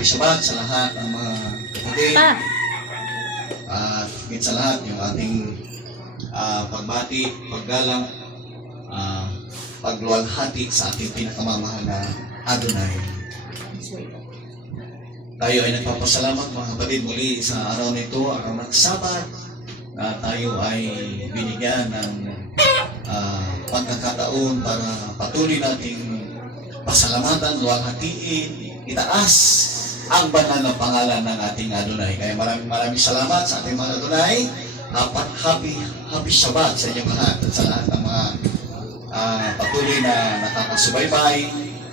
Happy Shabbat sa lahat ng mga kapatid. At higit sa lahat, yung ating pagbati, paggalang, pagluwalhati sa ating pinakamamahal na Adonai. Tayo ay nagpapasalamat mga kapatid muli sa araw nito, araw ng Sabat, na tayo ay binigyan ng pagkakataon para patuloy nating pasalamatan, luwalhatiin, itaas ang banal na pangalan ng ating Adonai. Kaya maraming salamat sa ating mga Adonai. Happy Shabbat sa inyong lahat at sa lahat ng mga patuloy na nakakasubaybay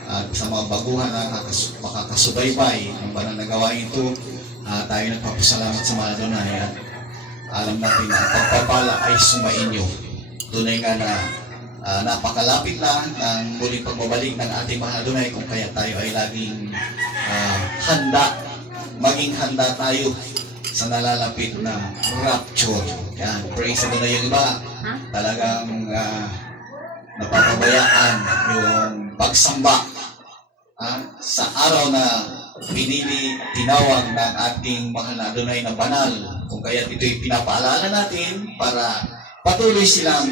at sa mga baguhan na makakasubaybay ng banal na gawain ito. Tayo nagpapasalamat sa mga Adonai at alam natin na ang pagpapala ay sumainyo. Tunay nga na napakalapit na ng muling pagbabalik ng ating mga Adonai, kung kaya tayo ay laging maging handa tayo sa nalalapit na rapture. Yan, praise Adonai. Yung iba talagang napapabayaan yung pagsamba sa araw na tinawag ng ating mahal na Adonai na banal. Kung kaya ito'y pinapaalala natin para patuloy silang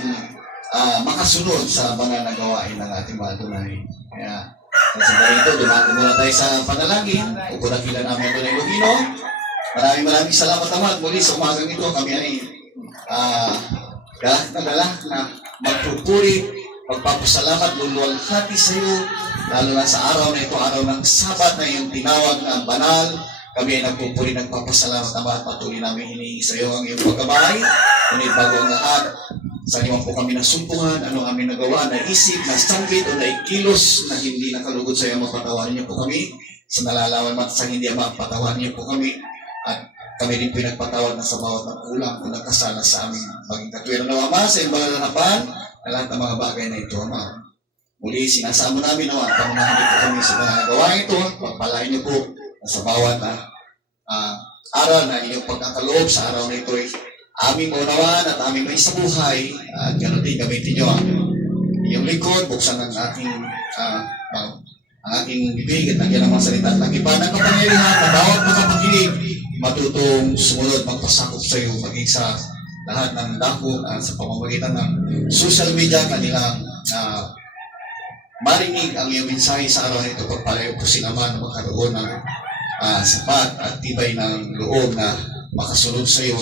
makasunod sa banal na gawain ng ating mga Adonai. Kaya sa ito, dumako muna tayo sa panalangin. Upulakilan namin ito ng Ilocano. Maraming salamat naman. Muli sa umagang ito, kami ay galak na magpupuri, magpapasalamat, luluwalhati sa iyo, lalo na sa araw na ito, araw ng Sabat na iyong tinawag na banal. Kami ay nagpupuri, nagpapasalamat naman, patuloy namin hinihingi sa iyo ang iyong pagkabay. Ngunit bago ang lahat, sa inyo po kami nasumpungan, ano aming nagawa, na isip, na sangkit o na ikilos na hindi nakalugod sa iyo, mapatawarin niyo po kami. Sa nalalawan at sa hindi mapatawarin niyo po kami. At kami din pinagpatawad na sa bawat ng kulang o nagkasala sa amin. Maging katwiran na Ama, sa iyong banal na harapan, na lahat ng mga bagay na ito, Ama. Muli, sinasamo namin, Ama, at pamunahan niyo po kami sa mga gawain ito. Pagpalain niyo po sa bawat aral na inyong pagkakaloob sa araw na ito ay aming maunawaan at aming may sa buhay. At gano'n din, gamitin niyo ang iyong likod, buksan ang aking bibig at nagyan ang mga salita at nagiba ng kapangyarihan na bawat makapakinig, matutong sumunod, magpasakop sa iyo, maging sa lahat ng dako sa pamamagitan ng social media, kanilang marinig ang iyong mensahe sa araw na ito. Pagpalayo po sila man magkaroon ng sapat at tibay ng loob na makasunod sa iyo.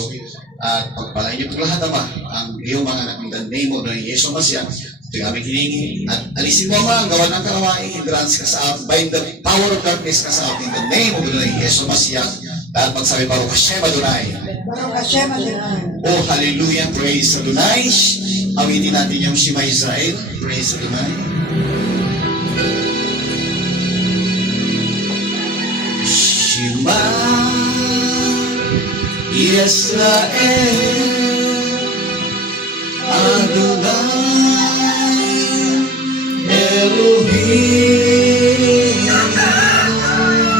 At pagpalain niyo po lahat, Ama, ang iyong mga anak in the name of the Yesu Masya. Ito yung aming hiningi. At alisin mo, Ama, ang gawa ng kawain, hindrance ka sa out, bind the power of darkness ka sa out in the name of the Yesu Masya. Lahat magsabi, Baruch Hashem Adonai. Baruch Hashem Adonai. Oh, hallelujah, praise Adonai. Awitin natin yung Shema Israel, praise Adonai. Shema Yisrael Adonai Elohim Adonai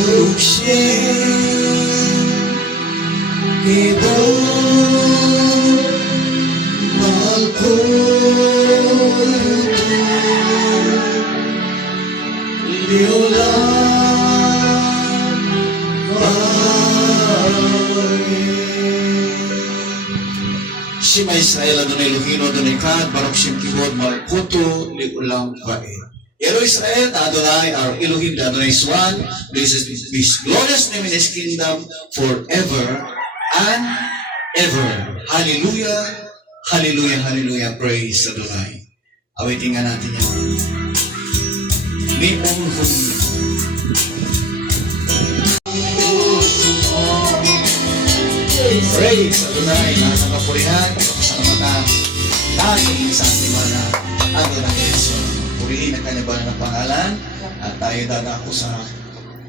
Baruch Shem Kibon Malkut Liolam Shema Israel Adonai Elohim Adonai Echad Baruch Shem Kibon Malkut Liolam Vaed. Yero Israel, Adonai, our Elohim, the Adonai is one. This is His glorious name in His kingdom forever and ever. Hallelujah, hallelujah, hallelujah. Praise Adonai. Awitin nga natin yan. Praise Adonai. Nasa kapurihan, kapasalamatan, tanging sa ating mga Adonai Jesus. Purihin ang kanya banal na pangalan at tayo dadako sa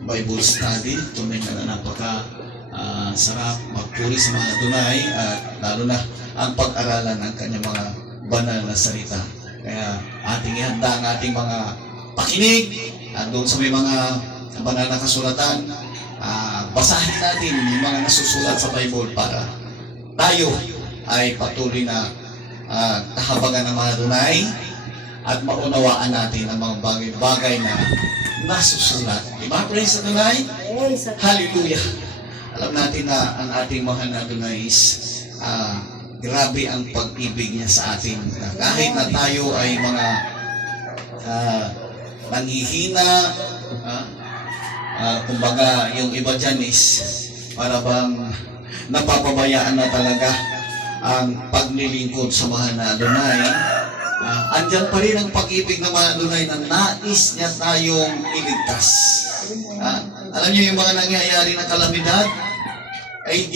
Bible study. Tunay na napaka-sarap magpuri sa mga Adonai at lalo na ang pag-aralan ng kanyang mga banal na salita. Kaya ating ihanda ang ating mga pakinig at doon sa may mga banal na kasulatan, basahin natin yung mga nasusulat sa Bible para tayo ay patuloy na kahabagan ng mga Adonai at maunawaan natin ang mga bagay-bagay na nasusulat. Diba? Praise Adonai? Hallelujah! Alam natin na ang ating mahal na Adonai is grabe ang pag-ibig niya sa atin. Kahit na tayo ay mga nanghihina, kumbaga yung iba dyan is para bang napapabayaan na talaga ang paglilingkod sa mahal na Adonai. Andyan pa rin ang pag-ibig ng mahal na Adonai na nais niya tayong iligtas. Alam niyo yung mga nangyayari na kalamidad ay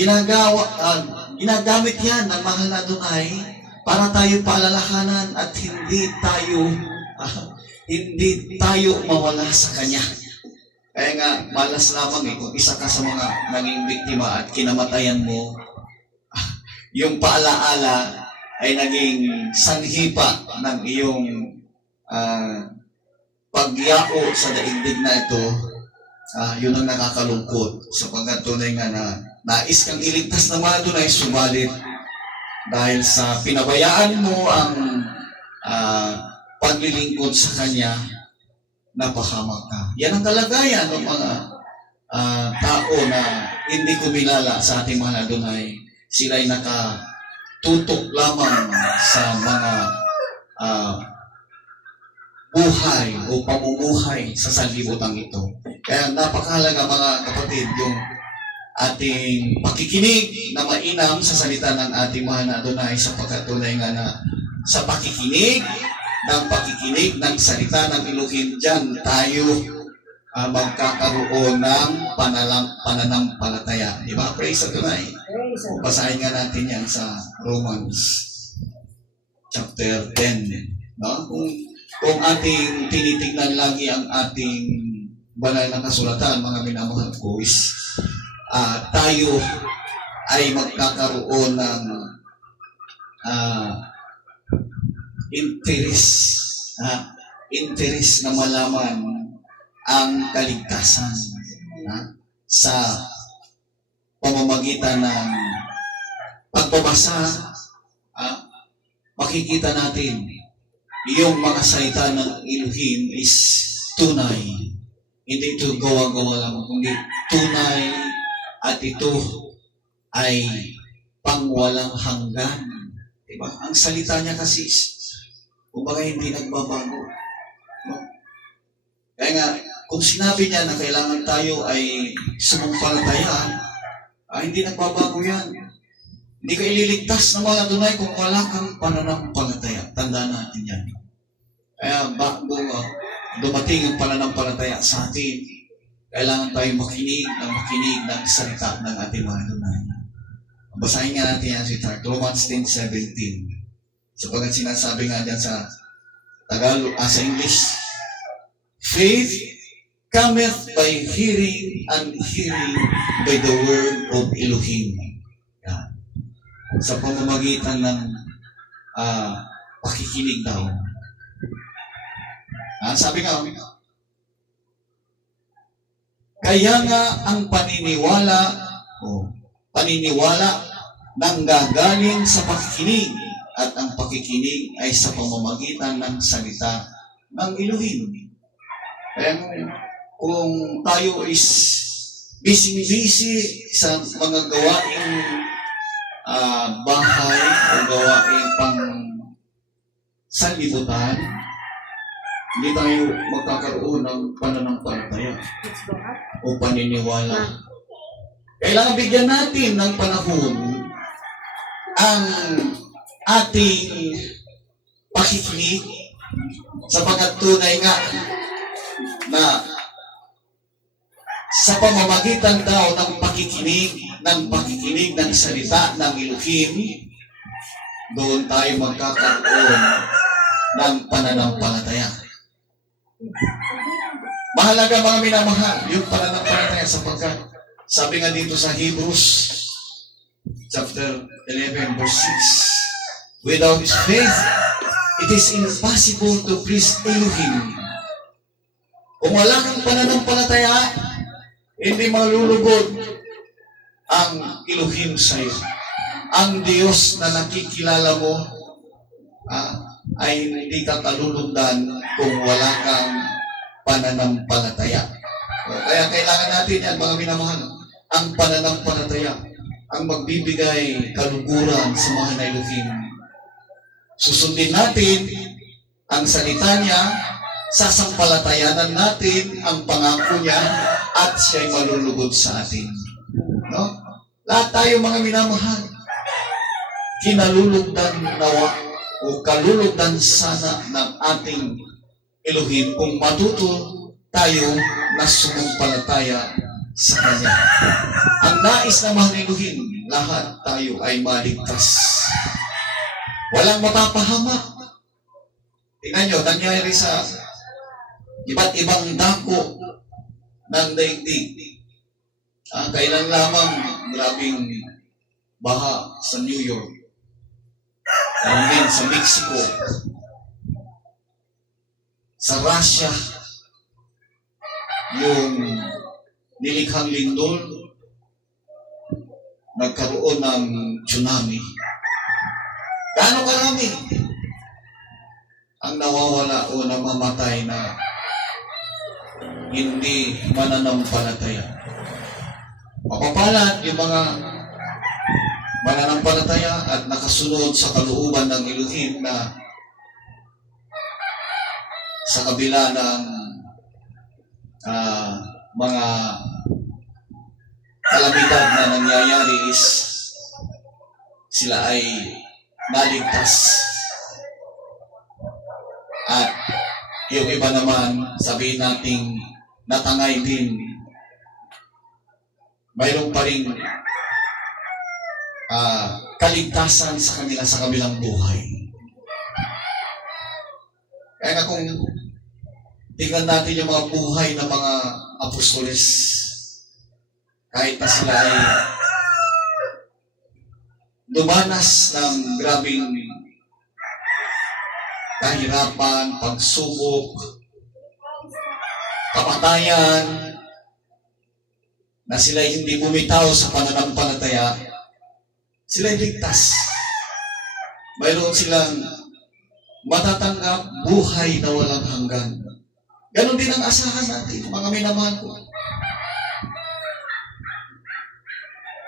ginagamit yan ng mahal na Adonai para tayo paalalahanan at hindi tayo mawala sa Kanya. Kaya nga, malas lamang kung isa ka sa mga naging biktima at kinamatayan mo, yung paalaala ay naging sanhi pa ng iyong pagyao sa daigdig na ito. Yun ang nakakalungkot sapagkat tunay nga na nais kang iligtas na mga Adonai, subalit dahil sa pinabayaan mo ang paglilingkod sa Kanya, napahamak ka. Yan ang kalagayan ng mga tao na hindi kumilala sa ating mahal na Adonai. Sila ay nakatutok lamang sa mga buhay o pamumuhay sa sanlibutan ito. Kaya napakahalaga mga kapatid yung ating pakikinig na mainam sa salita ng ating mahal na Adonai sapagkat tunay nga na sa pakikinig ng salita ng Elohim, dyan tayo magkakaroon ng pananampalataya. Di ba? Praise Adonai. Basahin nga natin yan sa Romans chapter 10. No? Kung ating tinitignan lagi ang ating banal na kasulatan, mga minamahal ko, is tayo ay magkakaroon ng interest na malaman ang kaligtasan sa pamamagitan ng pagbabasa. Makikita natin yung mga salita ng Elohim is tunay. Hindi ito gawa-gawa lamang, kundi tunay at ito ay pangwalang hanggan. Diba? Ang salita niya kasi kumbaga hindi nagbabago. No? Kaya nga, kung sinabi niya na kailangan tayo ay sumumpalataya, hindi nagbabago yan. Hindi ka ililigtas ng mga Adonai kung wala kang pananampalataya. Tandaan natin yan. Kaya bago dumating ang pananampalataya sa atin, kailangan tayo makinig ng salita ng ating mga Adonai. Basahin nga natin yan si Romans 10:17. Sapagkat sinasabi nga dyan sa Tagalog, sa English, faith cometh by hearing, and hearing by the word of Elohim. Yan. Sa pamamagitan ng pakikinig daw. Sabi nga, kaya nga ang paniniwala nanggagaling sa pakikinig, at ang pakikinig ay sa pamamagitan ng salita ng Elohim. Kaya kung tayo is busy sa mga gawaing bahay o gawaing pang sanlibutan, hindi tayo magkakaroon ng pananampalataya o paniniwala. Kailangan bigyan natin ng panahon ang ating pakikinig sapagkat tunay nga na sa pamamagitan daw ng pakikinig ng salita ng Elohim, doon tayo magkakaroon ng pananampalataya. Mahalaga mga minamahal yung pananampalataya sapagkat sabi nga dito sa Hebrews chapter 11 verse 6, without faith it is impossible to please Elohim. Kung wala kang pananampalataya, Hindi malulugod ang Elohim sa iyo. Ang Diyos na nakikilala mo ay hindi ka kalulundan kung wala kang pananampalataya. Kaya kailangan natin yan, mga minamahal, ang pananampalataya, ang magbibigay kaluguran sa mga na Elohim. Susundin natin ang salita niya, sasampalatayanan natin ang pangako niya, at siya'y malulugod sa atin. No? Lahat tayo, mga minamahal, kinalulugdan nawa o kalulugdan sana ng ating Elohim kung matuto tayo na sumampalataya sa Kanya. Ang nais na mahal ng Elohim, lahat tayo ay maligtas. Walang mapapahamak. Tingnan nyo, nangyari sa iba't ibang dako ng daigdig. Kailan lamang grabing baha sa New York. Din sa Mexico. Sa Russia, yung nilikhang lindol, nagkaroon ng tsunami. Gaano karami ang nawawala o namamatay na hindi mananampalataya. Mapapalad yung mga mananampalataya at nakasunod sa kalooban ng Elohim na sa kabila ng mga kalamidad na nangyayari is sila ay naligtas. At yung iba naman, sabihin nating natangay din, mayroon pa rin kaligtasan sa kanila sa kabilang buhay. Kaya nga kung tingnan natin yung mga buhay ng mga apostoles, kahit na sila ay dumanas ng grabing kahirapan, pagsubok, kamatayan, na sila hindi bumitaw sa pananampalataya, sila ligtas. Mayroon silang matatanggap buhay na walang hanggan. Ganon din ang asahan natin, mga minamahal ko.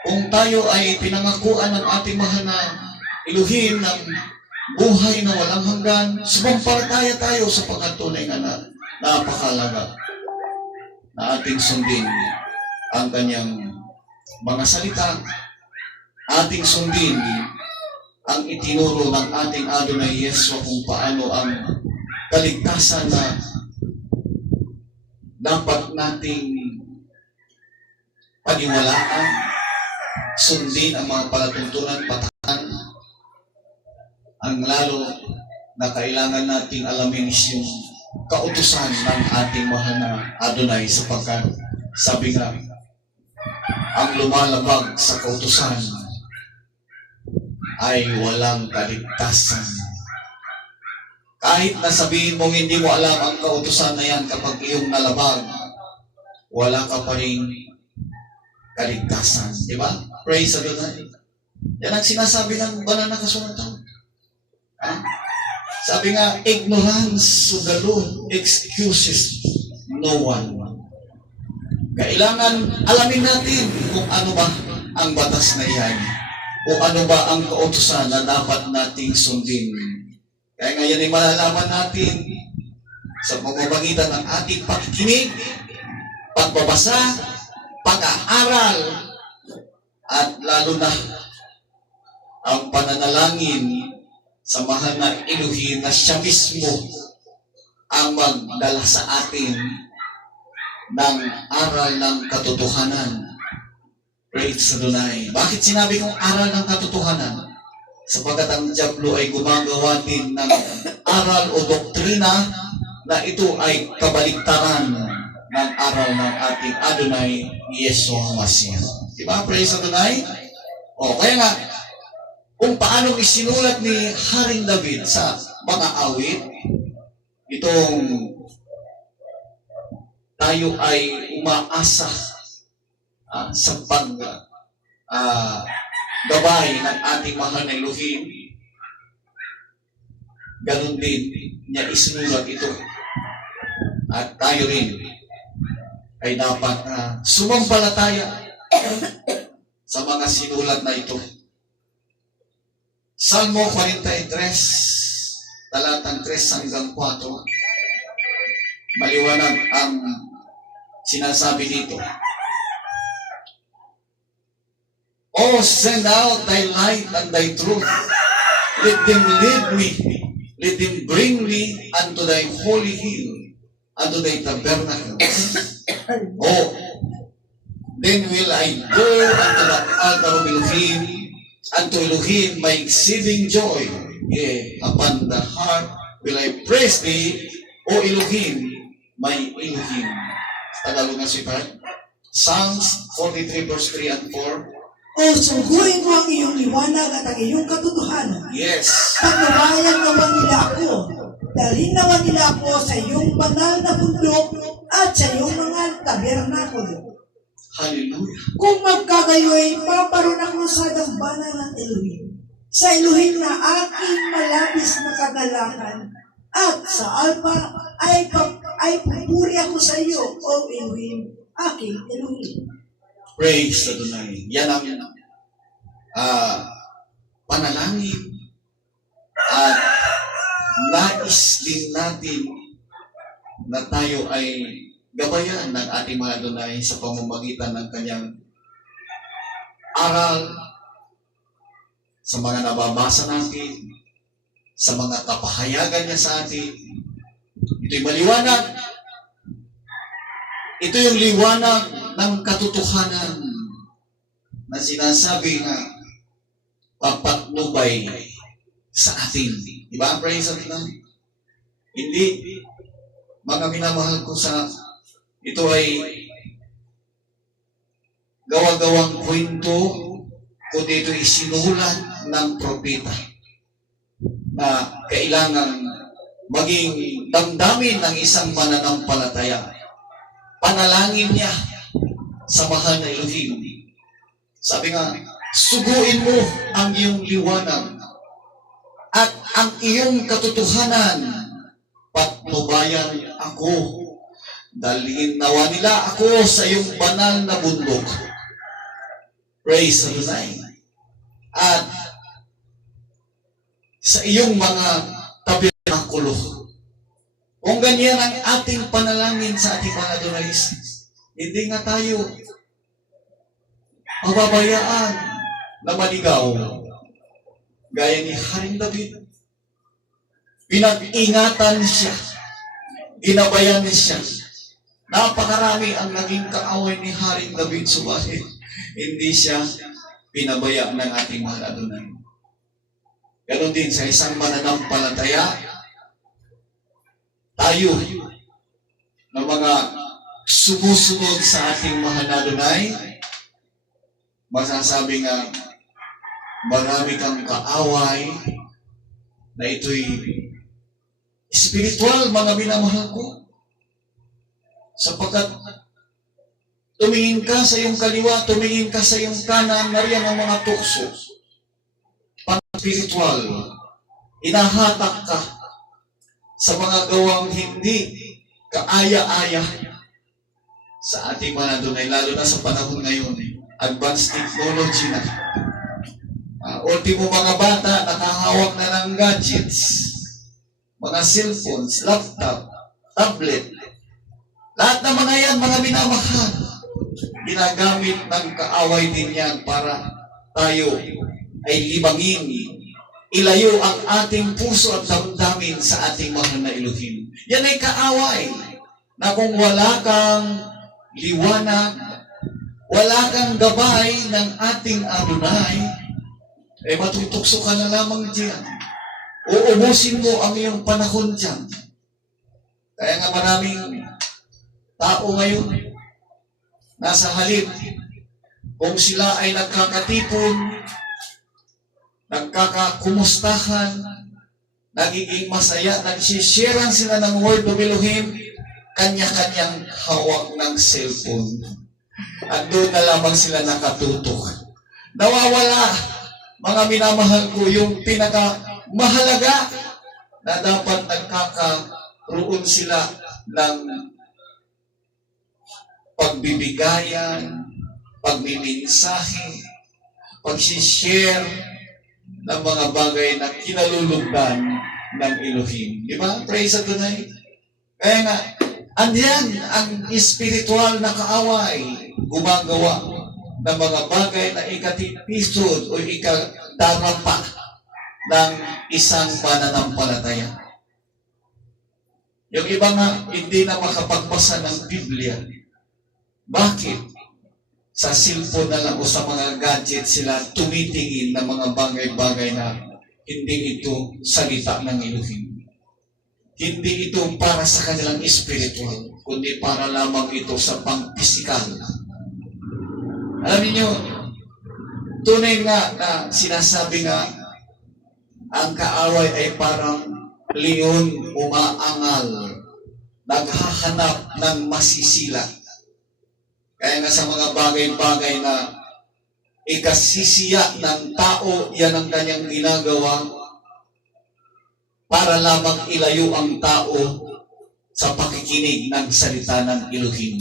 Kung tayo ay pinangakuan ng ating mahal na Elohim ng buhay na walang hanggan, sumampalataya tayo sa pagkatunay na napakalaga na ating sundin ang kanyang mga salita, ating sundin ang itinuro ng ating Adonai Yeshua kung paano ang kaligtasan na dapat nating paniwalaan, sundin ang mga palatuntunan, patakan. Ang lalo na kailangan nating alamin is yung kautusan ng ating mahal na Adonai, sapagkat sabi nga, ang lumalabag sa kautusan ay walang kaligtasan. Kahit na sabihin mong hindi mo alam ang kautusan na yan, kapag iyong nalabag, wala ka pa rin kaligtasan. Di ba? Praise the Lord. Yan ang sinasabi ng banal na kasulatan. Sabi nga, ignorance of the law excuses no one. Kailangan alamin natin kung ano ba ang batas na iyan o ano ba ang kautusan na dapat nating sundin. Kaya ngayon ay malalaman natin sa pamamagitan ng ating pakikinig, pagbabasa, pag-aaral, at lalo na ang pananalangin sa mahal na Elohim na siya mismo ang magdala sa atin ng aral ng katotohanan. Praise Adonai. Bakit sinabi kong aral ng katotohanan? Sapagkat ang diablo ay gumagawa din ng aral o doktrina na ito ay kabaligtaran ng aral ng ating Adonai Yeshua Mashiach. Diba? Praise Adonai. Kaya nga, kung paano isinulat ni Haring David sa mga awit, itong tayo ay umaasa sa pag gabay ng ating mahal na Elohim, ganun din niya isinulat ito. At tayo rin ay dapat sumampalataya sa mga sinulat na ito. Salmo 43, talatang 3 hanggang 4. Maliwanag ang sinasabi dito. Oh, send out thy light and thy truth. Let them lead me. Let them bring me unto thy holy hill, unto thy tabernacle. Oh, then will I go unto the altar of Elohim, unto Elohim my exceeding joy. Yea, upon the heart will I praise thee, O Elohim, my Elohim. Tagalog na si Pat. Psalms 43 verse 3 and 4. O sungguhin mo ang iyong liwanag at ang iyong katotohanan. Yes. Pagnawayan naman nila ako. Dalhin naman nila ako sa iyong banal na bundok at sa iyong mga tabernakulo. Hallelujah. Kung magkagayoy, paparoon ako sa dambana ng Elohim. Sa Elohim na aking malabis na kagalakan. At sa Alpa ay pupuri ako sa iyo, O Elohim, aking Elohim. Praise Adonai. Yan ang panalangin at nais din natin na tayo ay gabayan ng ating mga Adonai sa pamamagitan ng kanyang aral, sa mga nababasa natin, sa mga kapahayagan niya sa atin. Ito'y maliwanag. Ito yung liwanag ng katotohanan na sinasabi nga papatnubay sa atin. Di ba? Praise the Lord. Hindi, mga minamahal ko sa ito ay gawa-gawang kwento, kundi ito ay sinulat ng propeta na kailangan maging damdamin ng isang mananampalataya. Panalangin niya sa mahal na Elohim. Sabi nga, suguin mo ang iyong liwanag at ang iyong katotohanan. Patnubayan ako. Dalhin nawa nila ako sa iyong banal na bundok. Praise the Lord. At sa iyong mga tabernakulo. Kung ganyan ang ating panalangin sa ating mga Adonai, hindi nga tayo mababayaan na maligaw. Gaya ni Haring David. Pinag-ingatan siya. Ginabayan siya. Napakarami ang naging kaaway ni Haring David, subalit hindi siya pinabaya ng ating mga Adonai. Ganon din sa isang mananampalataya, tayo na mga sumusunod sa ating mahal na Adonai, masasabi nga, marami kang kaaway na ito'y spiritual, mga minamahal ko. Sapagkat tumingin ka sa iyong kaliwa, tumingin ka sa iyong kanan, nariyan ang mga tukso. Pang-spiritual, inahatak ka sa mga gawang hindi kaaya-aya sa ating mga Adonai, lalo na sa panahon ngayon. Advanced technology na. Ultimo mga bata, nakahawak na ng gadgets, mga cellphones, laptop, tablet. Lahat ng mga yan, mga minamahal, ginagamit ng kaaway din yan para tayo ay libangin, ilayo ang ating puso at damdamin sa ating mahal na Elohim. Yan ay kaaway na kung wala kang liwanag, wala kang gabay ng ating Adonai, eh matutukso ka na lamang diyan. Uubusin mo ang iyong panahon diyan. Kaya nga maraming tao ngayon, nasa halip, kung sila ay nagkakatipon, nagkakakumustahan, nagiging masaya, nagsisharean sila ng word of Elohim, kanya-kanyang hawak ng cellphone. At doon na lamang sila nakatutok. Nawawala, mga minamahal ko, yung pinakamahalaga na dapat nagkakaroon sila ng pagbibigayan, pagmiminsahe, pag-share ng mga bagay na kinalulugdan ng Elohim. Di ba? Praise Adonai. Kaya nga, andyan ang spiritual na kaaway, gumagawa ng mga bagay na ikatipisod o ikadarapa ng isang pananampalataya. Yung iba nga, hindi na makapagbasa ng Biblia. Bakit? Sa cellphone na lang o sa mga gadget sila tumitingin ng mga bagay-bagay na hindi ito salita ng Elohim. Hindi ito para sa kanilang spiritual, kundi para lamang ito sa pang-pisikal. Alam niyo, tunay nga na sinasabi nga, ang kaaway ay parang leon umaangal, naghahanap ng masisila. Kaya nga sa mga bagay-bagay na ikasisiya ng tao, yan ang kanyang ginagawa para lamang ilayo ang tao sa pakikinig ng salita ng Elohim.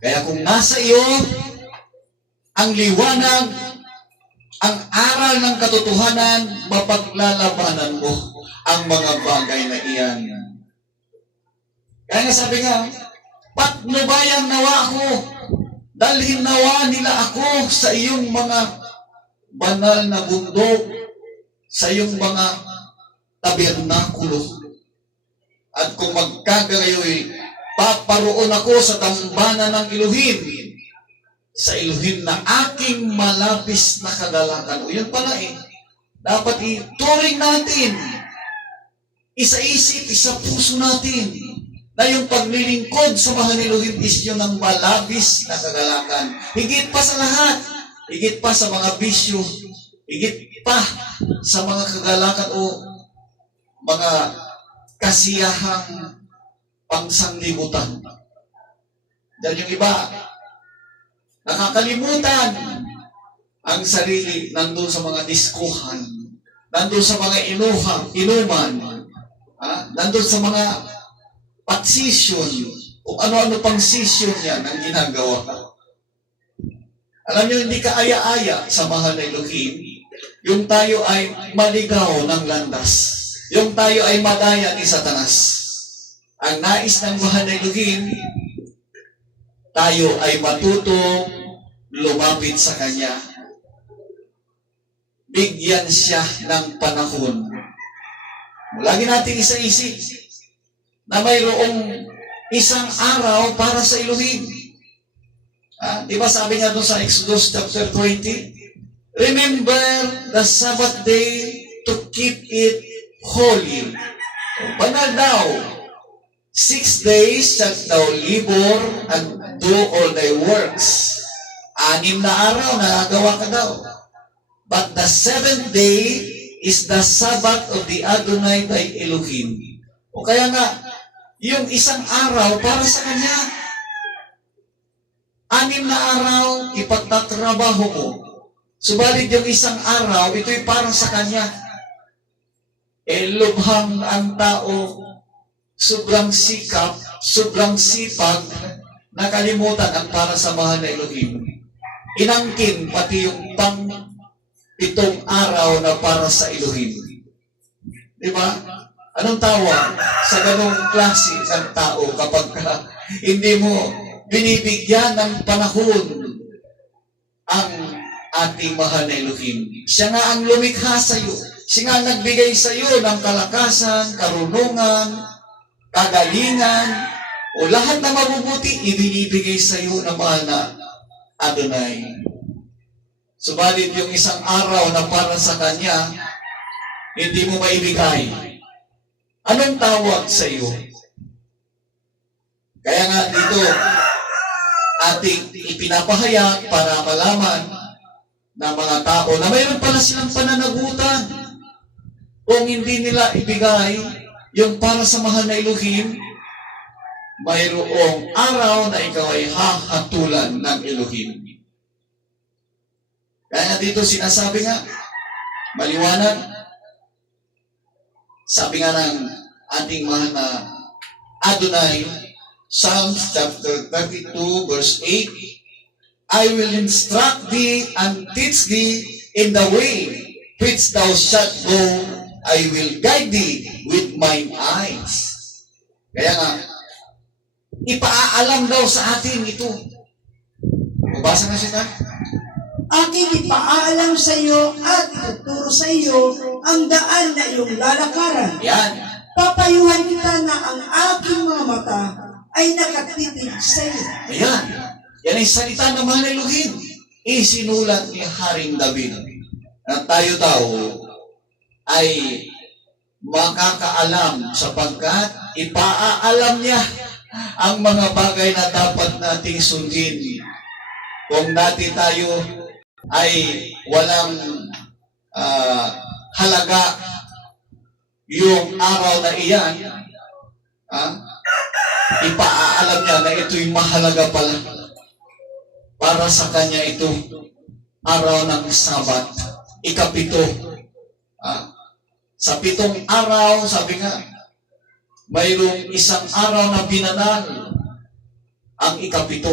Kaya kung nasa iyo ang liwanag, ang aral ng katotohanan, mapaglalabanan mo ang mga bagay na iyan. Kaya nga sabi nga, patnubayan nawa ako, dalhin nawa nila ako sa iyong mga banal na bundok, sa iyong mga tabernakulo. At kung magkagayoy, paparoon ako sa tambanan ng Elohim, sa Elohim na aking malapis na kagalakan. O yun pala dapat ituring natin, isa-isip, isa-puso natin, na yung paglilingkod sa mahal ni Elohim is yun ng malabis na kagalakan. Higit pa sa lahat, higit pa sa mga bisyo, higit pa sa mga kagalakan o mga kasiyahang pangsanglibutan. Dahil yung iba, nakakalimutan ang sarili nandun sa mga diskuhan, nandun sa mga inuman, nandun sa mga pagsisyon, o ano-ano pang sisyon yan ang ginagawa. Alam niyo, hindi ka aya-aya sa mahal na Elohim, yung tayo ay maligaw ng landas, yung tayo ay madaya ni Satanas. Ang nais ng mahal na Elohim, tayo ay matutong lumapit sa Kanya. Bigyan siya ng panahon. Lagi natin isa-isip na mayroong isang araw para sa Elohim. Di ba sabi nga doon sa Exodus chapter 20? Remember the Sabbath day to keep it holy. Banal daw. 6 days shalt thou labor and do all thy works. 6 na araw, nagagawa ka daw. But the 7th day is the Sabbath of the Adonai thy Elohim. O kaya nga, yung isang araw para sa Kanya. 6 na araw, ipagtatrabaho mo. Subalit yung isang araw, ito'y para sa Kanya. Lubhang ang tao, sobrang sikap, sobrang sipag, nakalimutan ang para sa mahal na Elohim. Inangkin pati yung pang-pitong araw na para sa Elohim. Di ba? Anong tawag sa ganong klase ng tao kapag hindi mo binibigyan ng panahon ang ating mahal na Elohim? Siya nga ang lumikha sa iyo. Siya nga nagbigay sa iyo ng kalakasan, karunungan, kagalingan, o lahat na mabubuti, ibinibigay sa iyo ng mahal na Adonai. Subalit yung isang araw na para sa Kanya, hindi mo maibigay. Anong tawag sa iyo? Kaya nga dito, ating ipinapahayag para malaman ng mga tao na mayroon pala silang pananagutan. Kung hindi nila ibigay yung para sa mahal na Elohim, mayroong araw na ikaw ay hahatulan ng Elohim. Kaya dito sinasabi nga, maliwanag, sabi nga ng ating mahal na Adonai, Psalms chapter 32 verse 8, I will instruct thee and teach thee in the way which thou shalt go. I will guide thee with mine eyes. Kaya nga, ipaalam daw sa atin ito. Mabasa na siya. Aking ipaalam sa iyo at ituturo sa iyo ang daan na iyong lalakaran. Yan. Papayuhan kita na ang aking mga mata ay nakatitig sa iyo. Ayan. Yan ay salita ng mahal na Elohim. Isinulat ni Haring David na tayo daw ay makakaalam sapagkat ipaalam niya ang mga bagay na dapat nating sundin. Kung dati tayo ay walang halaga yung araw na iyan, ipaalam niya na ito'y mahalaga pala. Para sa kanya ito, araw ng Sabat, ikapito. Sa 7 araw, sabi nga, mayroong isang araw na binanal, ang ikapito.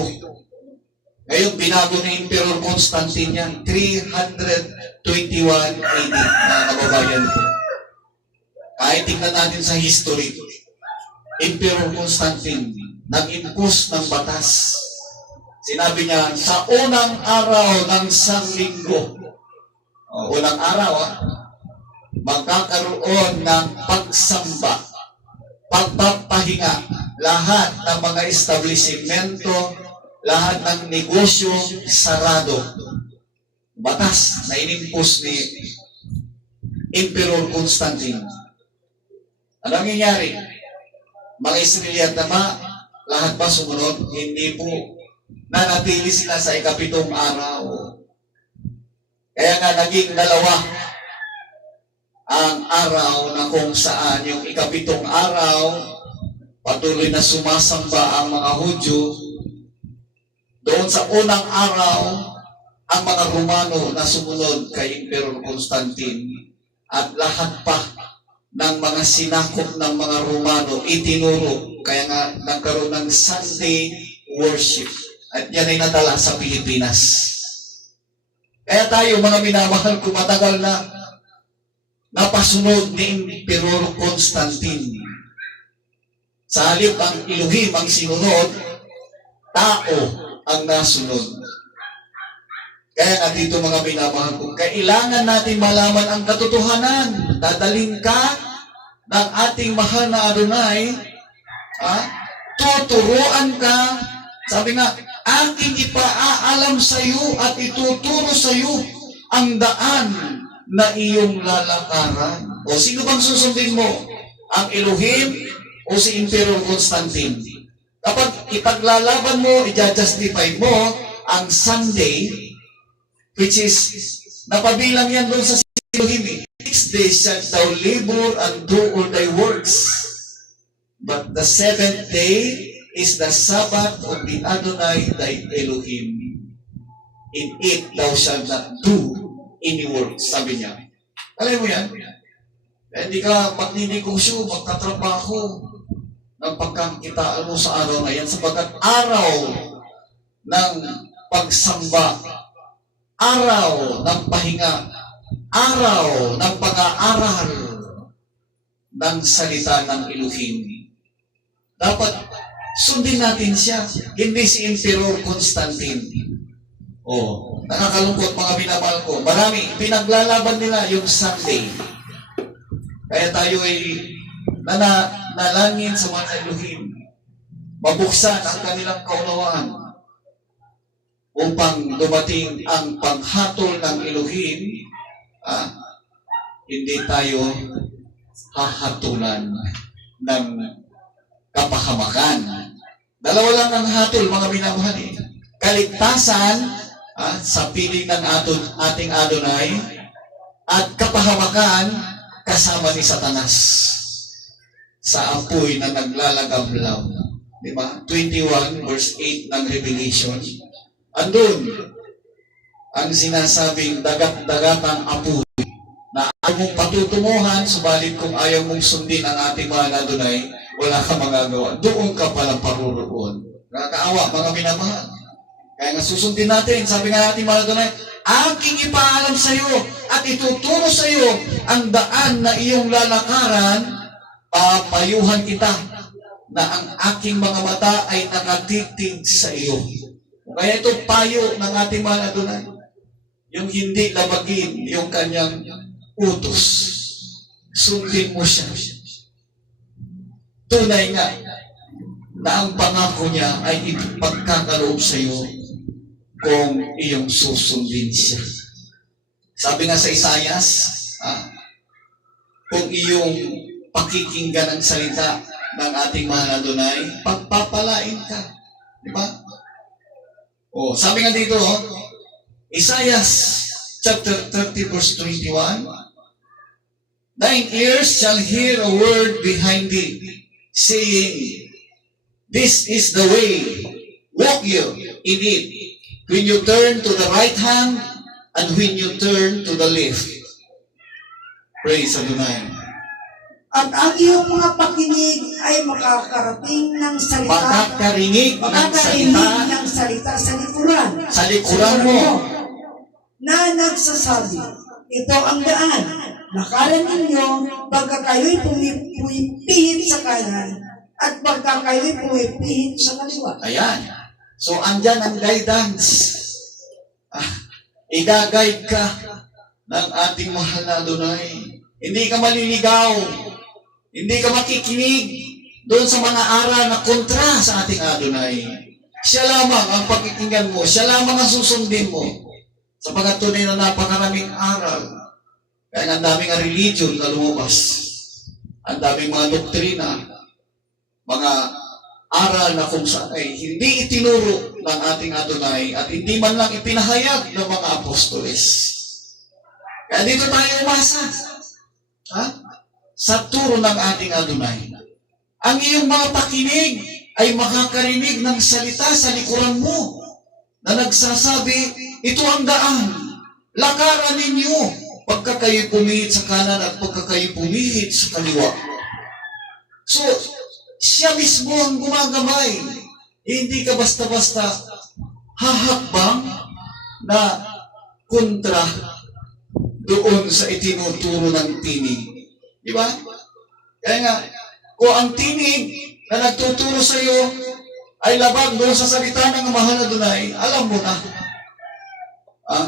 Ngayon, binago ni Emperor Constantine yan, 321 AD, na kababayan ko. Kahit tingnan natin sa history, Emperor Constantine, nag-impose ng batas. Sinabi niya, sa unang araw ng sanglinggo, unang araw, magkakaroon ng pagsamba, pagpapahinga, lahat ng mga establishmento, lahat ng negosyo sarado. Batas na inimpos ni Emperor Constantine. Ano ang nangyayari? Mga Israelita naman, lahat ba sumunod? Hindi po. Nanatili sila sa ikapitong araw. Kaya nga naging dalawa ang araw na kung saan yung ikapitong araw patuloy na sumasamba ang mga Hudyo. Doon sa unang araw, ang mga Romano na sumunod kay Emperor Constantine at lahat pa ng mga sinakop ng mga Romano itinuro. Kaya nga nagkaroon ng Sunday worship. At yan ay nadala sa Pilipinas. Kaya tayo, mga minamahal ko, matagal na napasunod ni Emperor Constantine. Sa halip ang Elohim ang sinunod, tao ang nasunod. Kaya nga dito, mga minamahal ko, kailangan natin malaman ang katotohanan. Dadaling ka ng ating mahal na Adonai, tuturuan ka, sabi nga, aking ipaalam sa iyo at ituturo sa iyo ang daan na iyong lalakaran. O sino bang susundin mo? Ang Elohim o si Emperor Constantine? Kapag ipaglalaban mo, i-justify mo ang Sunday, which is, napabilang yan doon sa Elohim. 6 days shalt thou labor and do all thy works. But the 7th day is the Sabbath of the Adonai thy Elohim. In it thou shalt not do any work. Sabi niya. Alam mo yan? Hindi ka magninegosyo, magtatrabaho ng pagkakitaan mo sa araw na yan sapagkat araw ng pagsamba, araw ng pahinga, araw ng pag-aaral ng salita ng Elohim. Dapat sundin natin siya, hindi si Emperor Constantine. Nakakalungkot mga binamahal ko. Marami, pinaglalaban nila yung Sunday. Kaya tayo ay nanalangin sa mga Elohim. Mabuksan ang kanilang kaunawaan upang dumating ang paghatol ng Elohim, hindi tayo hahatulan ng kapahamakan. Dalawa lang ang hatol, mga minamahal. Kaligtasan sa piling ng ating Adonai at kapahamakan kasama ni Satanas sa apoy na naglalagablaw. di ba? 21 verse 8 ng Revelation. Andun, ang sinasabing dagat-dagatang apoy na ayaw mong patutunguhan, subalit kung ayaw mong sundin ang ating mahal na Adonai, wala ka magagawa. Doon ka palang paroroon. Nakakaawa, mga minamahal. Kaya nga susundin natin, sabi nga natin mahal na Adonai, aking ipaalam sa iyo at ituturo sa iyo ang daan na iyong lalakaran, papayuhan kita na ang aking mga mata ay nakatitig sa iyo. Kaya ito payo ng ating mahal na Adonai. Yung hindi labagin yung kanyang utos. Sundin mo siya. Tunay nga na ang pangako niya ay ipagkakaloob sa iyo kung iyong susundin siya. Sabi nga sa Isaias, kung iyong pakikinggan ang salita ng ating mahal na Adonai, pagpapalain ka. Di ba? Sabi nga dito, Isaiah chapter 30 verse 21, thine ears shall hear a word behind thee, saying, this is the way, walk you in it, when you turn to the right hand, and when you turn to the left. Praise Adonai. At ang iyong mga pakinig ay makakarating ng salita. Makakarinig ng salita sa likuran. Sa likuran mo. Na nagsasabi, ito ang daan. Lakaran ninyo, pagka kayo'y pumipihit sa kanan, at pagka kayo'y pumipihit sa kaliwa. Ayan. So, andyan ang guidance. I-guide ka ng ating mahal na Adonai. Hindi ka maliligaw. Hindi ka makikinig doon sa mga aral na kontra sa ating Adonai. Siya lamang ang pakikinggan mo. Siya lamang ang susundin mo. Sapagat tunay na napakaraming aral. Kaya ang daming religion na lumabas. Ang daming mga doktrina. Mga aral na kung saan ay hindi itinuro ng ating Adonai at hindi man lang ipinahayag ng mga apostoles. Kaya dito tayo umasa. Sa turo ng ating Adonai. Ang iyong mga pakinig ay makakarinig ng salita sa likuran mo na nagsasabi, ito ang daan. Lakaran ninyo pagka kayo pumihit sa kanan at pagka kayo pumihit sa kaliwa. So, siya mismo ang gumagabay. Hindi ka basta-basta hahakbang na kontra doon sa itinuturo ng tinig. Di ba? Kaya nga, kung ang tinig na nagtuturo sa iyo ay labag doon sa salita ng mahal na Adonai, alam mo na.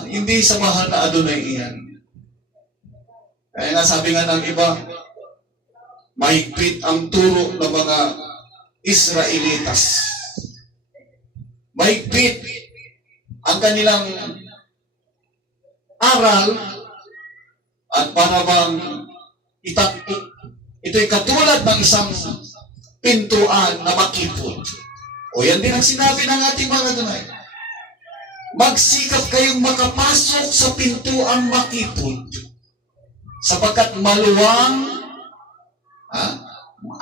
Hindi sa mahal na Adonai iyan. Kaya nga sabi nga ng iba, mahigpit ang turo ng mga Israelitas. Mahigpit ang kanilang aral at para bang ito'y katulad ng isang pintuan na makipot. Yan din ang sinabi ng ating mga Adonai. Magsikap kayong makapasok sa pintuang makipot sapagkat maluwang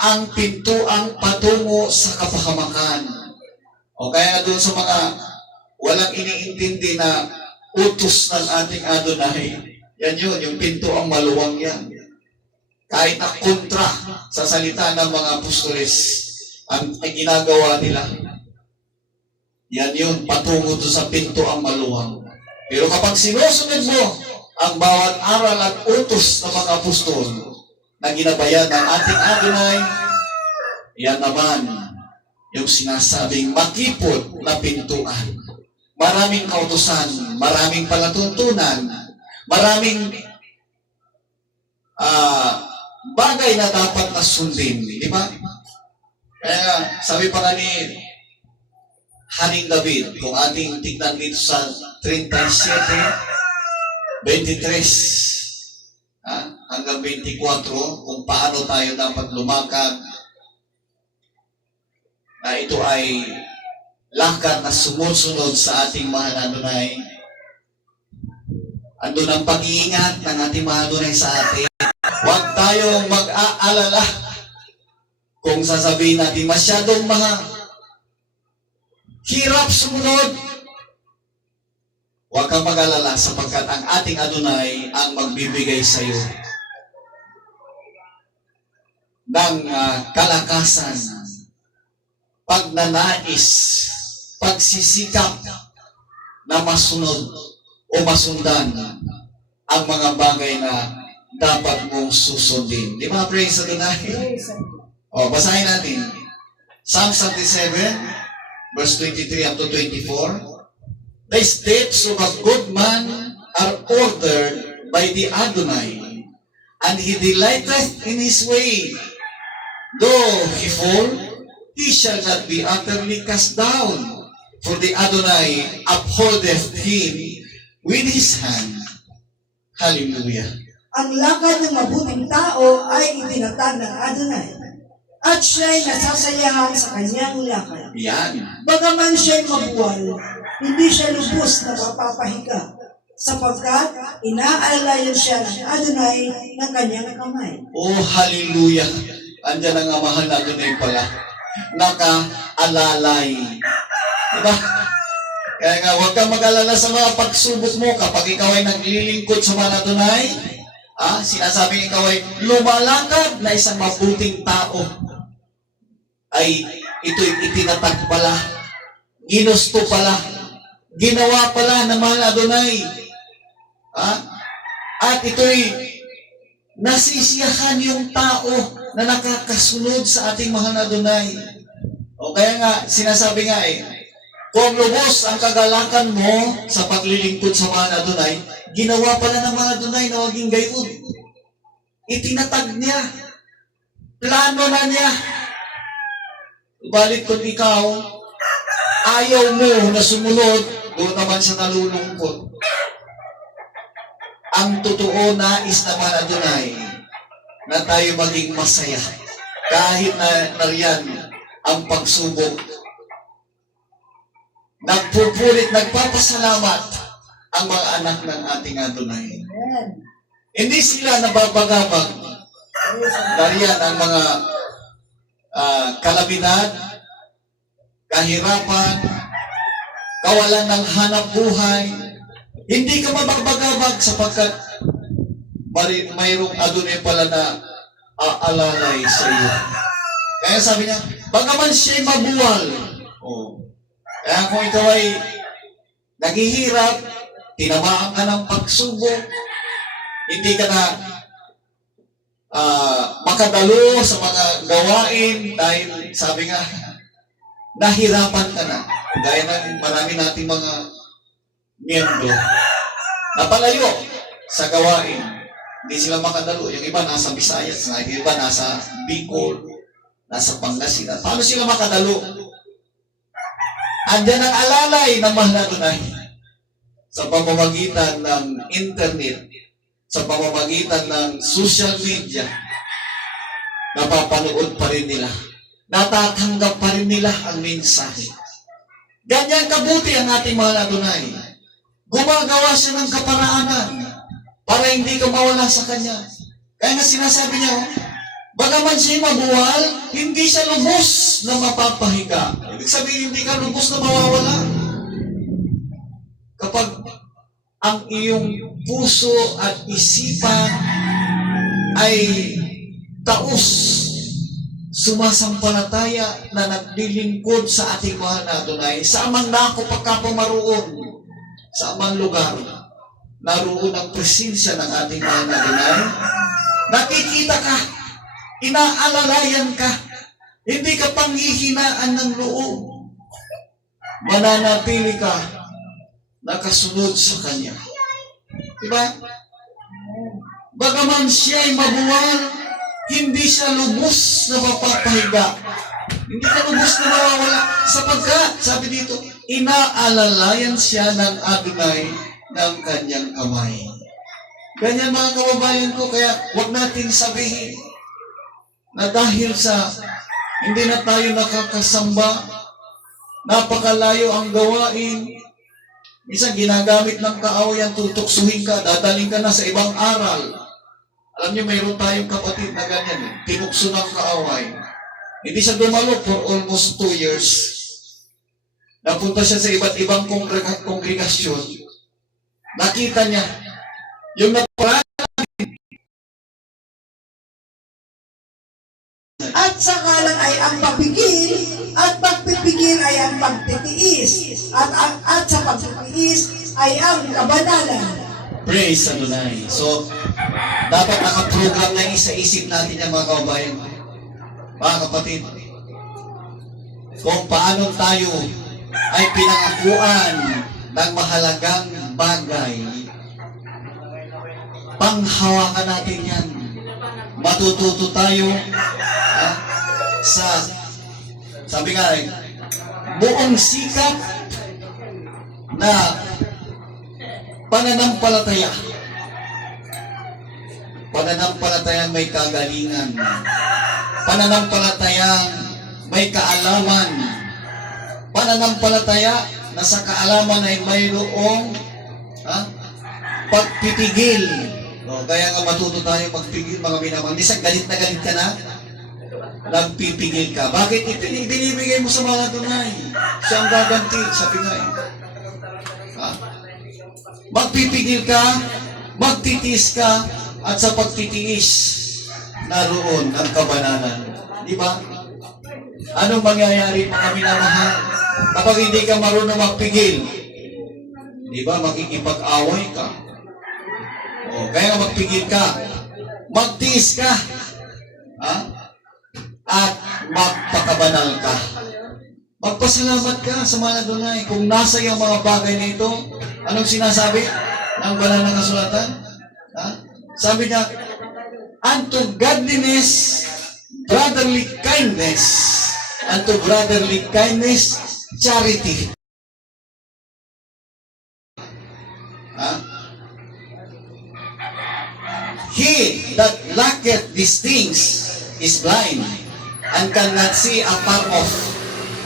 ang pintuang patungo sa kapahamakan. Kaya doon sa mga walang iniintindi na utos ng ating Adonai, yan yun, yung pintuang maluwang yan. Kahit na kontra sa salita ng mga apostoles, ang ginagawa nila, yan yun, patungo doon sa pintuang maluwang. Pero kapag sinusunod mo ang bawat aral at utos ng mga apostol na ginabayan ng ating Adonai, yan naman yung sinasabing makipot na pintuan. Maraming kautusan, maraming palatuntunan, maraming bagay na dapat na sundin. Di ba? Kaya sabi pa nga ni Haring David, kung ating tignan dito sa 37, 23, hanggang 24, kung paano tayo dapat lumakad, na ito ay lakad na sumusunod sa ating mahal na Adonai. Andun ang pag-iingat ng ating mahal na Adonai sa atin. Huwag tayong mag-aalala kung sasabihin natin masyadong hirap sumunod, huwag kang mag-alala sapagkat ang ating Adonai ang magbibigay sa iyo ng kalakasan, pagnanais, pagsisikap na masunod o masundan ang mga bagay na dapat mong susundin. Di ba? Praise Adonai. O, basahin natin. Psalm 77, verse 23 up to 24. The steps of a good man are ordered by the Adonai, and he delighteth in his way. Though he fall, he shall not be utterly cast down, for the Adonai upholdeth him with his hand. Hallelujah. Ang lakad ng mabuting tao ay itinatag ng Adonai, at siya'y nasasayahan sa kanyang lakad. Yan. Bagaman siya'y mabuwal, hindi siya lubos na mapapahiga, sapagkat inaalayan siya ng Adonai ng kanyang kamay. Oh, hallelujah. Andiyan ang mahal na Adonai pala. Nakaalalay. Diba? Kaya nga, huwag kang mag-alala sa mga pagsubok mo kapag ikaw ay naglilingkod sa mga Adonai. Sinasabing ikaw ay lumalakad na isang mabuting tao. Ay, ito'y itinatag pala. Ginusto pala. Ginawa pala ng mahal na Adonai. At ito'y nasisiyahan yung tao na nakakasunod sa ating mahal na Adonai. O kaya nga, sinasabi nga kung lubos ang kagalakan mo sa paglilingkod sa mahal na Adonai, ginawa pala ng mahal na Adonai na maging gayon. Itinatag niya. Plano na niya. Balit kung ikaw, ayaw mo na sumunod, doon naman sa nalulungkot. Ang totoo nais na mahal na Adonai na tayo maging masaya kahit na nariyan ang pagsubok. Nagpupulit, nagpapasalamat ang mga anak ng ating Adonai. Hindi sila nababagabag. Nariyan ang mga kalamidad, kahirapan, kawalan ng hanap buhay. Hindi ka mababagabag sapagkat mayroong Adonai pala na aalalay sa iyo. Kaya sabi niya, bagaman siya'y mabuwal. Kaya kung ikaw ay naghihirap, tinamaan ka ng pagsubok, hindi ka na makadalo sa mga gawain dahil sabi nga, nahirapan ka na. Gaya ng marami nating mga miyembro napalayo sa gawain. Hindi sila makadalo. Yung iba nasa Visayas, yung iba nasa Bicol, nasa Pangasinan. Paano sila makadalo? Andiyan ang alalay ng mahal na Adonai sa pamamagitan ng internet, sa pamamagitan ng social media. Napapanood pa rin nila. Natatanggap pa rin nila ang mensahe. Ganyan kabuti ang ating mahal na Adonai. Gumagawa siya ng kaparaanan para hindi ka mawala sa Kanya. Kaya nga sinasabi niya, bagaman siya mabuwal, hindi siya lubos na mapapahiga. Ibig sabihin, hindi ka lubos na mawawala. Kapag ang iyong puso at isipan ay taos, sumasampalataya na naglilingkod sa ating mahal na Adonai, sa amang nako pagkapumaroon, sa amang lugar, naroon ang presensya ng ating mahal na Adonai. Nakikita ka, inaalalayan ka, hindi ka panghihinaan ng loob. Mananatili ka, nakasunod sa Kanya. Diba? Bagaman siya'y mabuwal, hindi siya lubos na mapapahiga. Hindi ka lubos na mawawala. Sapagkat, sabi dito, inaalalayan siya ng Adonai ng kanyang kamay. Ganyan mga kababayan ko, kaya huwag natin sabihin na dahil sa hindi na tayo nakakasamba, napakalayo ang gawain, minsan ginagamit ng kaawayan, tutuksuhin ka, dadaling ka na sa ibang aral. Alam niyo, mayroon tayong kapatid na ganyan, tinukso ng kaaway. Hindi siya dumalo for almost 2 years. napunta siya sa iba't ibang kongregasyon, nakita niya yung naparaan. At saka lang ay ang papigil, at pagpipigil ay ang pagtitiis, at sa pagtitiis ay ang kabanalan. Praise Adonai. So, dapat nakaprogram na sa isip natin yan, mga kababayan. Mga kapatid, kung paano tayo ay pinangakuan ng mahalagang bagay, panghawakan natin yan. Matututo tayo sabi nga buong sikap na pananampalataya. Pananampalatayang may kagalingan. Pananampalatayang may kaalaman. Pananampalataya na sa kaalaman ay mayroong pagpipigil. Kaya nga matuto tayo magpigil, mga minamang. Minsan galit na galit ka na, nagpipigil ka. Bakit ibinibigay mo sa mga tunay? Siya ang gaganti, sabi nga eh. Magpipigil ka, magtitiis ka, at sa pagtitiis, naroon ang kabanalan. Di ba? Anong mangyayari, mga minamahal? Kapag hindi ka marunong magpigil, di ba, makikipag-away ka. Kaya nga magpigil ka, magtiis ka, at magpakabanal ka. Magpasalamat ka sa mga Adonai. Kung nasa iyong mga bagay na ito, anong sinasabi ng banal na kasulatan? Sabi niya, unto godliness, brotherly kindness, unto brotherly kindness, charity. He that lacketh these things is blind, and cannot see afar off,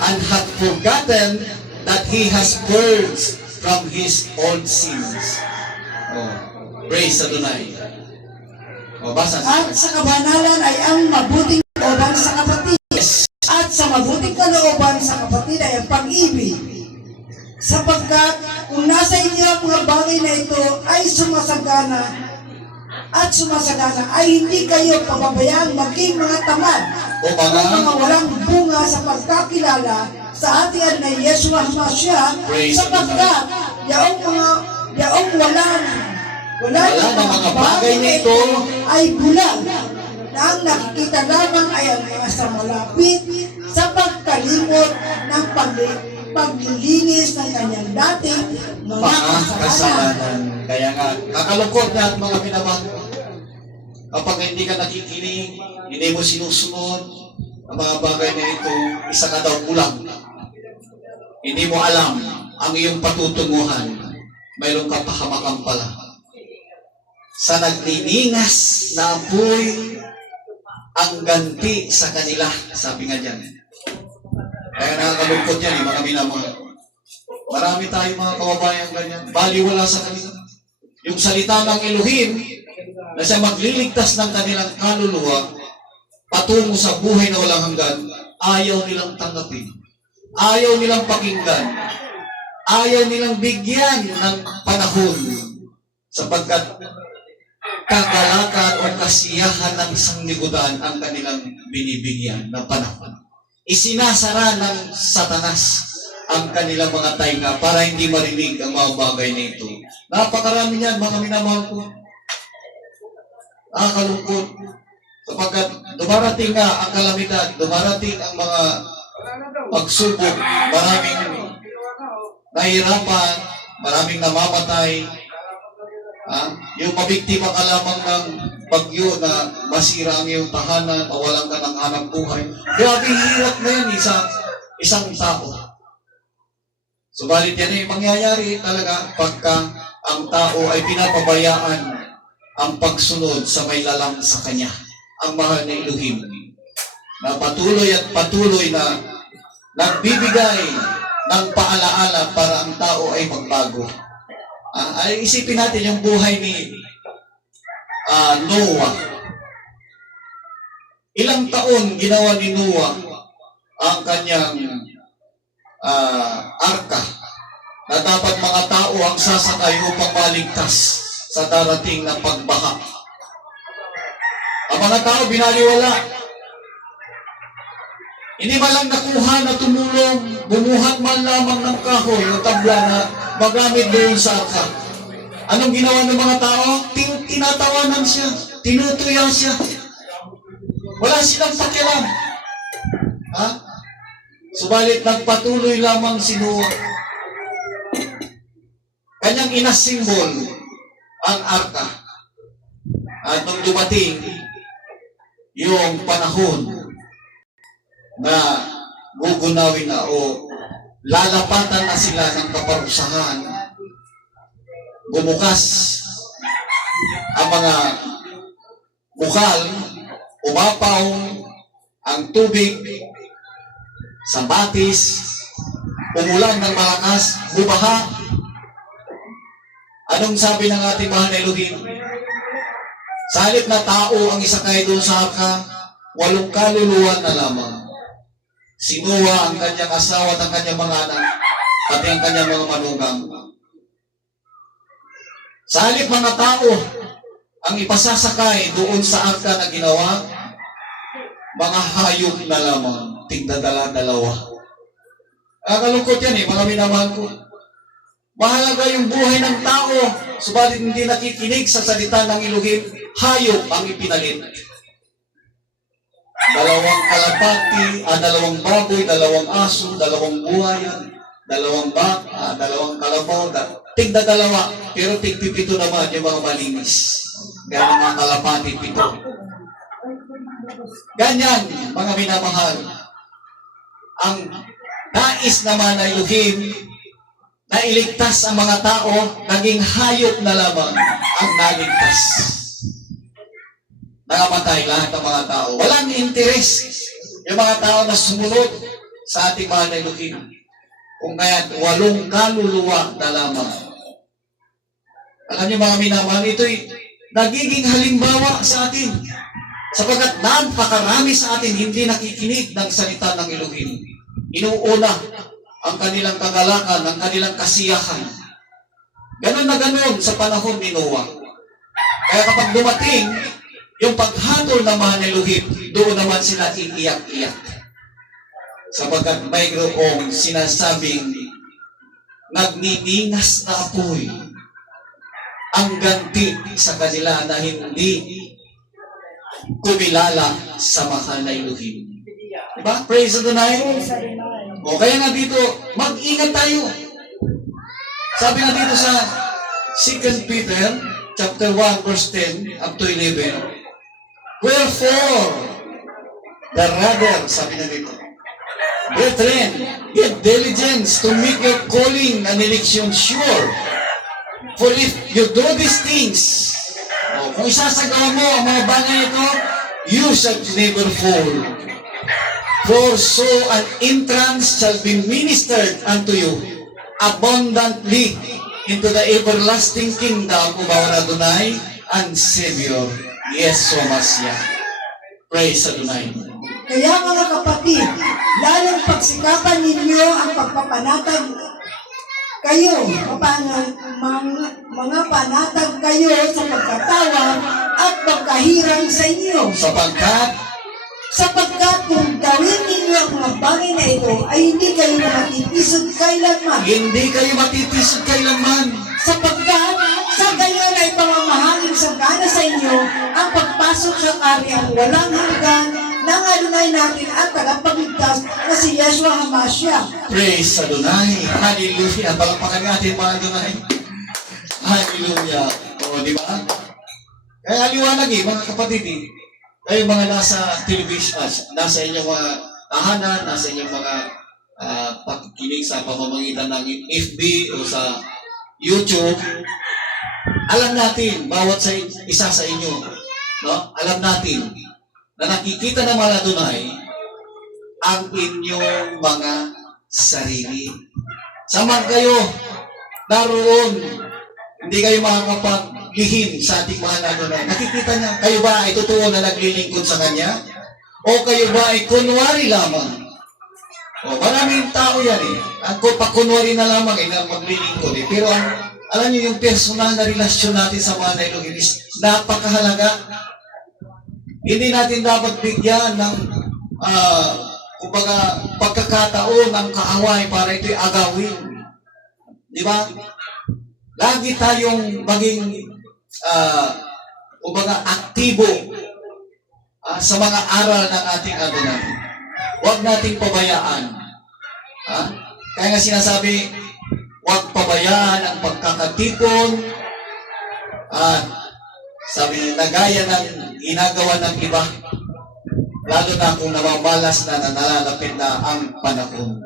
and hath forgotten that he has purged from his old sins. Praise Adonai. Basa. At sa kabanalan ay ang mabuting kalooban sa kapatid. At sa mabuting kalooban sa kapatid ay ang pag-ibig. Sapagkat kung nasa inyo ang mga bagay na ito ay sumasagana ay hindi kayo pababayaan maging mga tamad O mga walang bunga sa pagkakilala sa ating na Yeshua HaMashiach, sapagkat yaong wala ng mga bagay na ito ay bulag na ang nakikita lamang ay ang mga sa malapit sa pagkalimot ng paglilinis ng kanyang dating mga kasalanan. Kaya nga, kakalungkot na at mga pinabang. Kapag hindi ka nakikinig, hindi mo sinusunod ang mga bagay na ito, isa ka daw kulang. Hindi mo alam ang iyong patutunguhan. Mayroong kapahamakan pala. Sa nagniningas na apoy, ang ganti sa kanila, sabi nga dyan. Kaya nakakalungkot yan, mga minamahal. Marami tayo mga kababayan ganyan. Baliwala sa kanila. Yung salita ng Elohim, na siya magliligtas ng kanilang kaluluwa, patungo sa buhay na walang hanggan, ayaw nilang tanggapin. Ayaw nilang pakinggan. Ayaw nilang bigyan ng panahon. Sapagkat kagalakan o kasiyahan ng sanglibutan ang kanilang binibigyan ng panahon. Isinasara ng Satanas ang kanilang mga tainga para hindi marinig ang mga bagay na ito. Napakarami niyan, mga minamahal ko. Kalungkot. Sapagkat dumarating nga ang kalamidad, dumarating ang mga pagsubok, maraming nahihirapan, maraming namamatay. Yung mabiktima ka lamang ng bagyo na masira ang iyong tahanan, mawalan ka ng hanap buhay. Grabe hirap na yan isang tao. Subalit yan ay mangyayari talaga pagka ang tao ay pinapabayaan ang pagsunod sa may lalang sa kanya. Ang mahal na Elohim na patuloy at patuloy na nagbibigay ng paalaala para ang tao ay magbago. Ay isipin natin yung buhay ni Noah. Ilang taon ginawa ni Noah ang kanyang arka na dapat mga tao ang sasakay upang maligtas sa darating na pagbaha. Ang mga tao binaliwala. Hindi man lang nakuha na tumulong, bumuhat man lamang ng kahoy o tabla na magamit doon sa arka. Anong ginawa ng mga tao? Tinatawanan siya, tinutuya siya. Wala silang pakialam. Ha? Subalit nagpatuloy lamang si Noah. Kanyang inasimbol ang arka. At nung dumating yung panahon na gugunawin na o lalapatan na sila ng kaparusahan, bumukas ang mga bukal, umapaw ang tubig sa batis, umulan ng malakas, bumaha. Anong sabi ng ating mahal na Elohim? Sa halip na tao ang isakay doon sa arka, 8 kaluluwa na lamang. Si Noah, ang kanyang asawa at ang kanyang mga anak, at ang kanyang mga manugang. Sa halip mga tao ang ipasasakay doon sa arka na ginawa, mga hayop na lamang, tigdadala-dalawa. Kalungkot yan mga minamahal ko. Mahalaga yung buhay ng tao, subalit hindi nakikinig sa salita ng Elohim, hayop ang ipinalit. 2 kalapati, 2 baboy, 2 aso, 2 buhayan, 2 baka, 2 kalabaw, tigdadalawa, pero tigpipito naman yung mga malinis. Kaya mga kalapati, 7. Ganyan, mga minamahal, ang nais naman na Elohim na iligtas ang mga tao, naging hayop na lamang ang naligtas. Nakamatay lahat ng mga tao. Walang interes yung mga tao na sumunod sa ating mahal na Elohim. Kung kaya 8 kaluluwa na lamang. Alam niyo mga minamahal, ito'y nagiging halimbawa sa atin. Sapagkat napakarami sa atin hindi nakikinig ng salita ng Elohim. Inuuna ang kanilang kagalakan, ang kanilang kasiyahan. Ganon na ganon sa panahon ni Noah. Kaya kapag dumating yung paghatol ng mahal na Elohim, doon naman sila iiyak-iyak. Sapagkat mayroong sinasabing nagniningas na apoy ang ganti sa kanila na hindi kumilala sa mahal na Elohim. Diba? Praise the Lord. O kaya nga dito, mag-ingat tayo. Sabi nga dito sa 2 Peter chapter 1 verse 10 up to 11. Wherefore, the rather, sabi na dito, brethren, get diligence to make your calling and election sure. For if you do these things, kung isasagawa mo ang mga bagay ito, you shall never fall. For so an entrance shall be ministered unto you abundantly into the everlasting kingdom of our Adonai and Savior, Yeshua Mashiach. Praise Adonai. Kaya mga kapatid, lalong pagsikapan ninyo ang pagpapanatag kayo, mga panatag kayo sa pagkatawa at pagkahirang sa inyo. Sapagkat kung gawin ninyo ang mga bagay na ito, ay hindi kayo matitisod kailanman. Hindi kayo matitisod kailanman. Sapagkat sa gayon ay pamamahaling sagana sa inyo ang pagpasok sa karyang walang hanggan ng Adonai natin at tagapagligtas na si Yeshua HaMashiach. Praise Adonai. Hallelujah. Palakpakan natin mga Adonai. Hallelujah. O, di ba? Kaya liwanag mga kapatid kayo mga nasa television, nasa inyong mga tahanan, nasa inyong mga pakikinig sa pamamagitan ng FB o sa YouTube, alam natin, bawat isa sa inyo, no? Alam natin na nakikita ng mga Adonai ang inyong mga sarili. Samang kayo naroon, hindi kayo makakapaglihim sa ating mga Adonai. Nakikita niya, kayo ba ay totoo na naglilingkod sa Kanya? O kayo ba ay kunwari lamang? Maraming tao yan eh. Ako pakunwari na lamang na maglilingkod eh. Pero alam niyo yung personal na relasyon natin sa mga Ilocano is napakahalaga. Hindi natin dapat bigyan ng kumbaga pagkakataon ng kaaway para ito'y agawin. Di ba? Lagi tayong maging kumbaga aktibo sa mga aral ng ating Adonai. Huwag nating pabayaan. Kaya nga sinasabi, huwag pabayaan ang pagkakatipon at sabi, nagaya ng ginagawa ng iba, lalo na kung namamalas na nalalapit na ang panahon.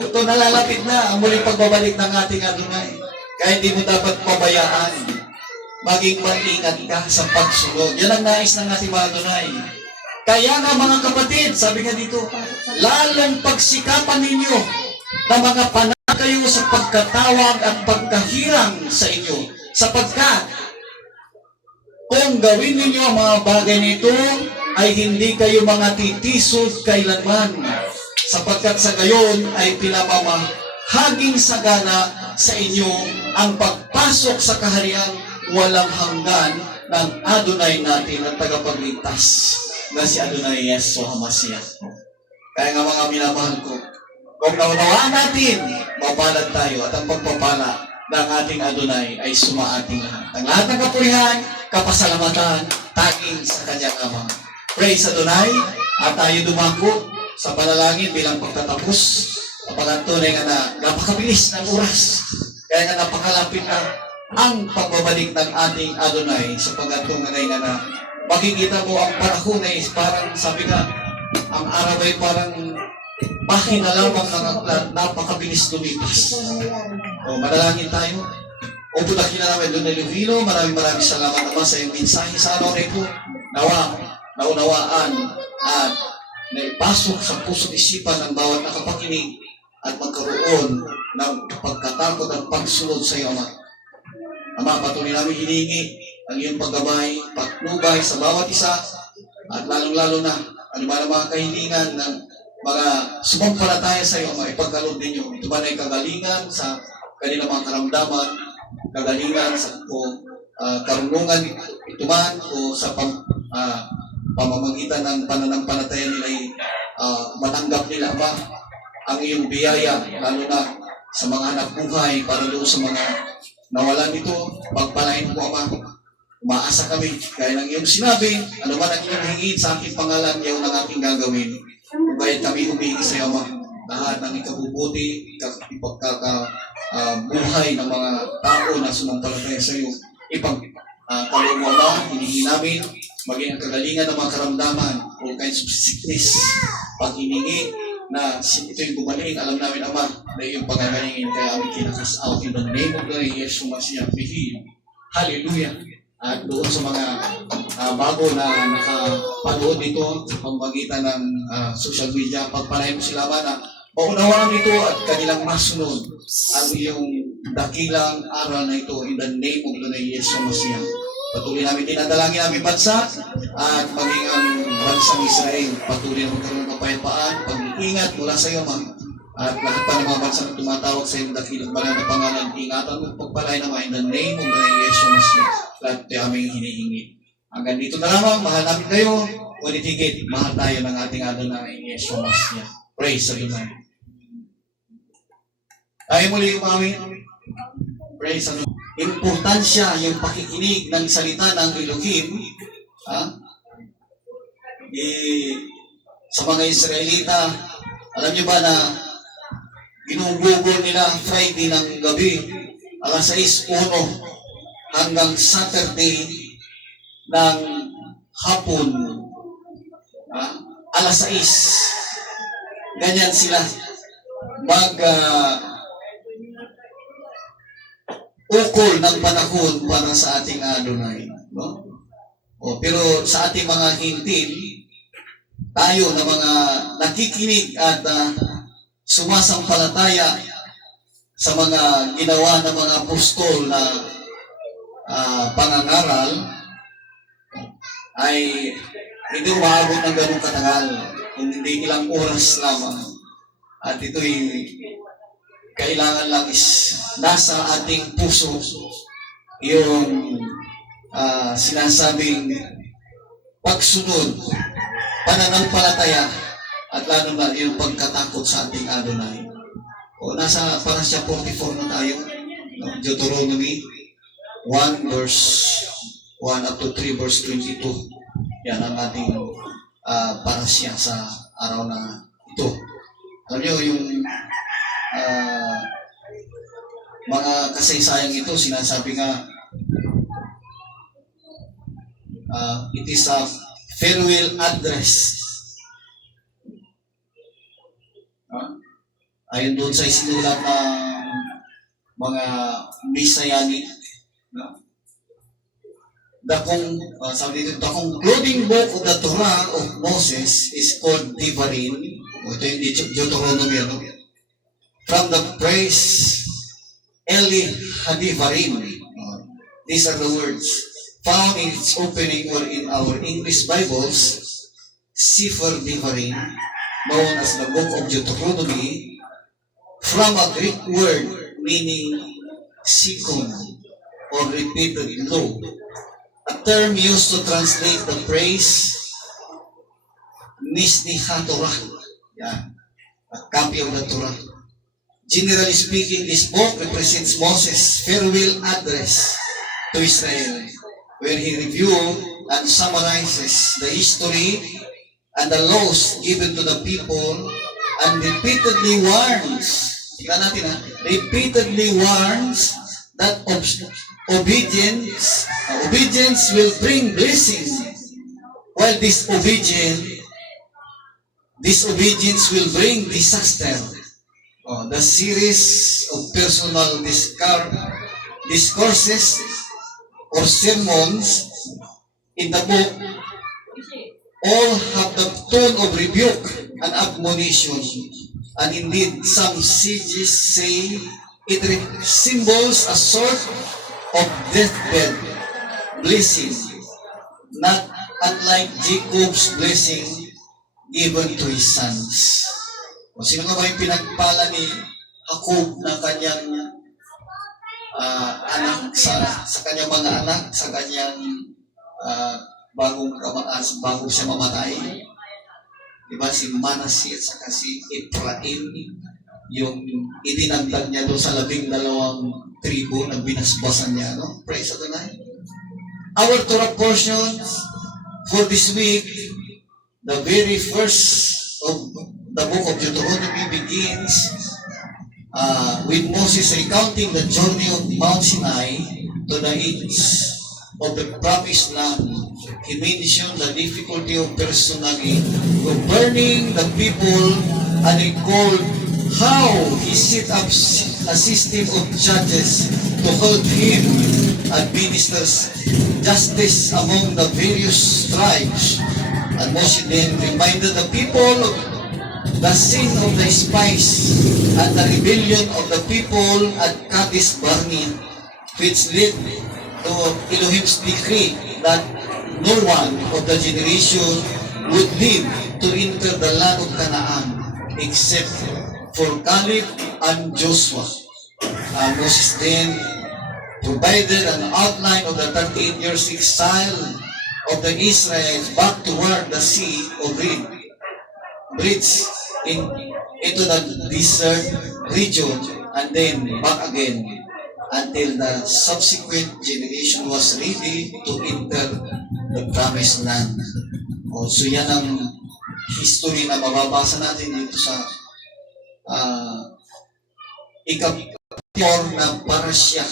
Ito nalalapit na ang muling pagbabalik ng ating Adonai. Kaya hindi mo dapat pabayaan. Maging maingat ka sa pagsunod. Yan ang nais ng ating Adonai. Kaya nga mga kapatid, sabi nga dito, lalong pagsikapan ninyo na mga panahon kayo sa pagkatawag at pagkahirang sa inyo. Sapagkat kung gawin ninyo ang mga bagay nito, ay hindi kayo mga titisod kailanman. Sapagkat sa gayon ay pinamamahaging sagana sa inyo ang pagpasok sa kaharian walang hanggan ng Adonai natin at tagapagligtas na si Adonai Yeshua HaMashiach. Kaya nga mga minamahal ko, kung naunawaan natin, mapalad tayo at ang pagpapala ng ating Adonai ay sumaating lahat. Ang lahat ng kapurihan, kapasalamatan, taging sa kanyang Ama. Praise Adonai, at tayo dumako sa panalangin bilang pagtatapos. Kapag tunay nga na napakabilis ng oras, kaya nga napakalapit na ang pagbabalik ng ating Adonai sa pagkatunganay na makikita mo ang panahon ay parang sabi nga, ang araw ay parang bahin na lamang ng aklat, napakabilis lumipas. Manalangin tayo. O putakin na namin doon na Iloilo. Maraming salamat naman sa iyong mensahe sa araw na ito. Naunawaan at naipasok sa puso't isipan ng bawat nakapakinig at magkaroon ng pagkatakot at pagsunod sa iyo, Ama. Ama, patuloy namin hiningi ang iyong paggabay, patnubay sa bawat isa at lalong-lalo na ano ba ang mga kahilingan ng mga sumampalataya sa iyo, Ama, ipagkaloob ninyo. Ito ba na kagalingan sa kanilang mga karamdaman, kagalingan sa karunungan ito man o sa pamamagitan ng pananampalataya nila ay matanggap nila, Ama, ang iyong biyaya, lalo na sa mga anak buhay para doon sa mga nawalan nito, pagpalain po, Ama. Umaasa kami, gaya ng iyong sinabi, ano man ang iyong hingin sa aking pangalan, yaw ng aking gagawin. Kaya kami humingi sa iyo, Ama, lahat ng ikabubuti, buhay ng mga tao na sumampalataya sa iyo. Ipagkaloob mo, Ama, hinihingi namin, maging ang kagalingan ng mga karamdaman o kinds of sickness, pag hiningi na ito yung gumaling, alam namin, Ama, na iyong pagagalingin, kaya kami kinakas out in the name of the Yeshua HaMashiach. Hallelujah. At doon sa mga bago na nakapanood nito sa pamamagitan ng social media, pagpalain mo sila, Ama, na maunawaan nito at kanilang masunod ang iyong dakilang aral na ito in the name of the Yeshua HaMashiach. Patuloy namin dinadalangin namin bansa at maging ang bansang Israel. Patuloy na magkaroon ng kapayapaan, pag-iingat mula sa iyo, Ama. At lahat pa ng mga bansa na tumatawag sa iyong dakilang banal na pangalan, ingatan mo pagpalain, Ama, in the name of the Yeshua HaMashiach. Lahat tayo aming hinihingi. Hanggang dito na lamang, mahal namin kayo. Ngunit higit, mahal tayo ng ating Adonai Yeshua HaMashiach. Praise the Lord. Tayo muli umawin. Praise the Lord. Importansya yung pakikinig ng salita ng Elohim sa mga Israelita. Alam niyo ba na ginugugol nila Friday ng gabi, alas 6:01 hanggang Saturday ng hapon, alas 6. Ganyan sila ukol ng panahon para sa ating Adonai. No? Pero sa ating mga hintil, tayo na mga nakikinig at sumasampalataya sa mga ginawa ng mga apostol na pangangaral, ay hindi umaabot ng ganong katagal, kung hindi ilang oras lamang. At ito'y kailangan lang is nasa ating puso yung sinasabing pagsunod, pananampalataya, at lalo na yung pagkatakot sa ating Adonai. O nasa Parasya 44 na tayo, no? Deuteronomy 1 verse 1 up to 3 verse 22. Yan ang ating parasya sa araw na ito. Alam nyo, yung mga kasaysayang ito, sinasabi nga, it is a farewell address. Ayon doon sa isinulat ng mga Misayani, no? Sabi dito, the concluding book of the Torah of Moses is called Devarim. Ito yung Deuteronomy, ano? From the phrase Eli Hadivarim. These are the words found in its opening or in our English Bibles, Sefer Devarim, known as the Book of Deuteronomy, from a Greek word meaning sikon or repeated law, a term used to translate the phrase Mishneh Torah, a copy of the Torah. Generally speaking, this book represents Moses' farewell address to Israel, where he reviewed and summarizes the history and the laws given to the people and repeatedly warns that obedience will bring blessing, while disobedience will bring disaster. The series of personal discourses or sermons in the book all have the tone of rebuke and admonition, and indeed some sages say it resembles a sort of deathbed blessing, not unlike Jacob's blessing given to his sons. O sino nga ba yung pinagpala ni Jacob na kanyang anak sa kanyang mga anak, sa kanyang bago siya mamatay? Diba si Manasseh at saka si Ephraim, yung idinagdag niya doon sa 12 tribo na binasbasan niya, no? Praise Adonai. Our Torah portions for this week, the very first of the book of Deuteronomy begins with Moses recounting the journey of Mount Sinai to the edge of the promised land. He mentioned the difficulty of personally governing the people and recalled how he set up a system of judges to help him administer justice among the various tribes. And Moses then reminded the people of the sin of the spies and the rebellion of the people at Kadesh Barnea, which led to Elohim's decree that no one of the generation would live to enter the land of Canaan except for Caleb and Joshua. Moses then provided an outline of the 38 years exile of the Israelites back toward the Sea of Reed, bridge into the desert region, and then back again until the subsequent generation was ready to enter the promised land. So yan ang history na mababasa natin dito sa ika-4 na parasya.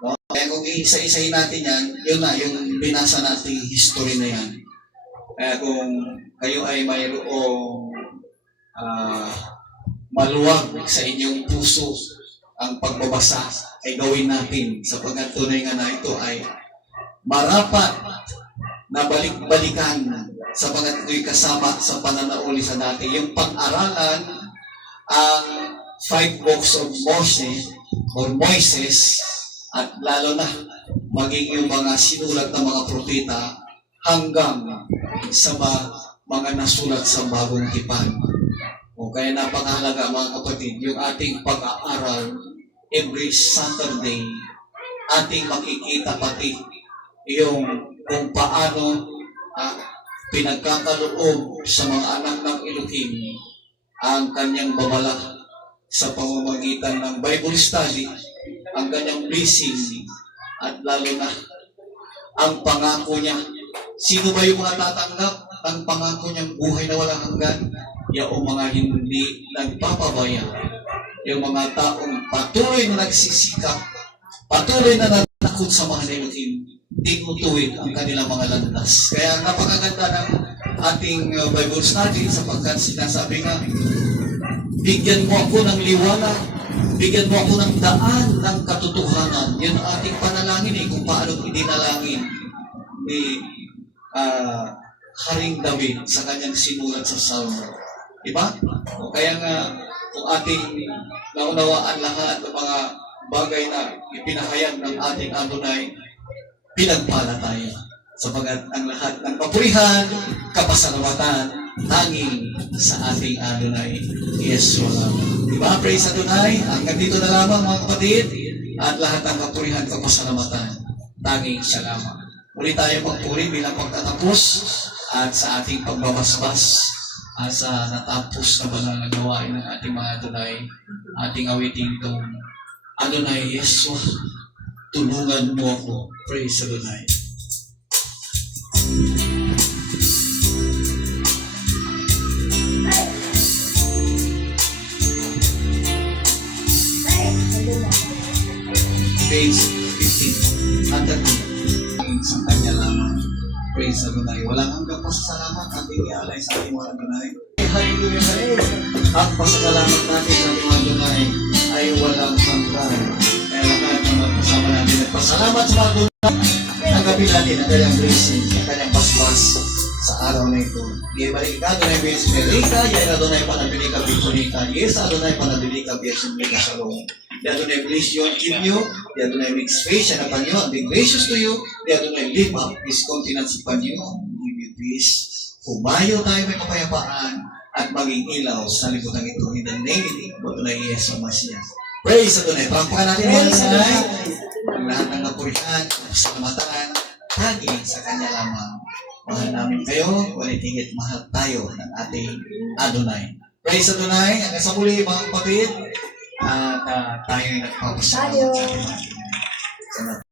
No? Kaya kung isa-isahin natin yan, yun na, yung binasa nating history na yan. Kaya kung kayo ay mayroong maluwag sa inyong puso ang pagbabasa, ay gawin natin sapagkat tunay nga na ito ay marapat na balik-balikan sapagkat ito'y kasama sa pananauli sa dati. Yung pag-aralan ang 5 books of Moises at lalo na maging yung mga sinulat ng mga propeta hanggang sa mga nasulat sa bagong tipan. O kaya napakahalaga mga kapatid, yung ating pag-aaral every Saturday, ating makikita pati yung kung paano pinagkakaloob sa mga anak ng Elohim ang kanyang babala sa pamamagitan ng Bible study, ang kanyang blessing, at lalo na ang pangako niya. Sino ba yung mga tatanggap ng pangako niyang buhay na walang hanggan? Yung mga hindi nagpapabaya, yung mga taong patuloy na nagsisikap, patuloy na natakot sa mga Elohim, tinutuwid ang kanilang mga landas. Kaya napakaganda ng ating Bible study sapagkat sinasabi nga, bigyan mo ako ng liwanag, bigyan mo ako ng daan ng katotohanan. Yan ang ating panalangin kung paano idinalangin ni Haring David sa kanyang sinulat sa Salmo. Diba? O kaya nga, kung ating naunawaan lahat ng mga bagay na ipinahayag ng ating Adonai, pinagpala tayo. Sapagat ang lahat ng papurihan, kapasalamatan, tanging sa ating Adonai, Yesu lamang. Diba? Praise Adonai. Hanggang dito na lamang mga kapatid, at lahat ng papurihan, kapasalamatan, tanging siya lamang. Muli tayo magpuri bilang pagtatapos at sa ating pagbabasbas sa natapos na banal na gawain ng ating mga Adonai, ating awitin itong Adonai Yesu, tulungan mo ako. Praise Adonai. Page 15. Hanggang sa kanya lamang. Praise Adonai. Walang hanggang pasasalamat ating ialay sa ating mga Adonai. Hallelujah, hallelujah. Ang pasasalamat natin sa ating mga Adonai ay walang hanggan. Kaya lahat ng mga kasama natin nagpasalamat sa mga Adonai. Tanggapin natin ang kanyang blessing, ang kanyang paspas sa araw na ito. Di balik ka, Adonai Bes Merika, yan Adonai panabili ka Bikunika, yes Adonai panabili ka Bes Merika Shalom. The Adonai bless you and keep you. The Adonai makes face shine upon you and be gracious to you. The Adonai lift up His countenance upon you and give you peace. Humayo tayo may kapayapaan at maging ilaw sa liputan ito in the name of Adonai Yesu Mashiach. Praise Adonai. Pangpakan natin mga Adonai. Ang lahat ng napurihan, salamatan, taging sa Kanya lamang. Mahal namin kayo, walit higit mahal tayo ng ating Adonai. Praise Adonai. Hanggang sa muli mga kapatid. At tayo nagpapasalamat sa ating mga Adonai.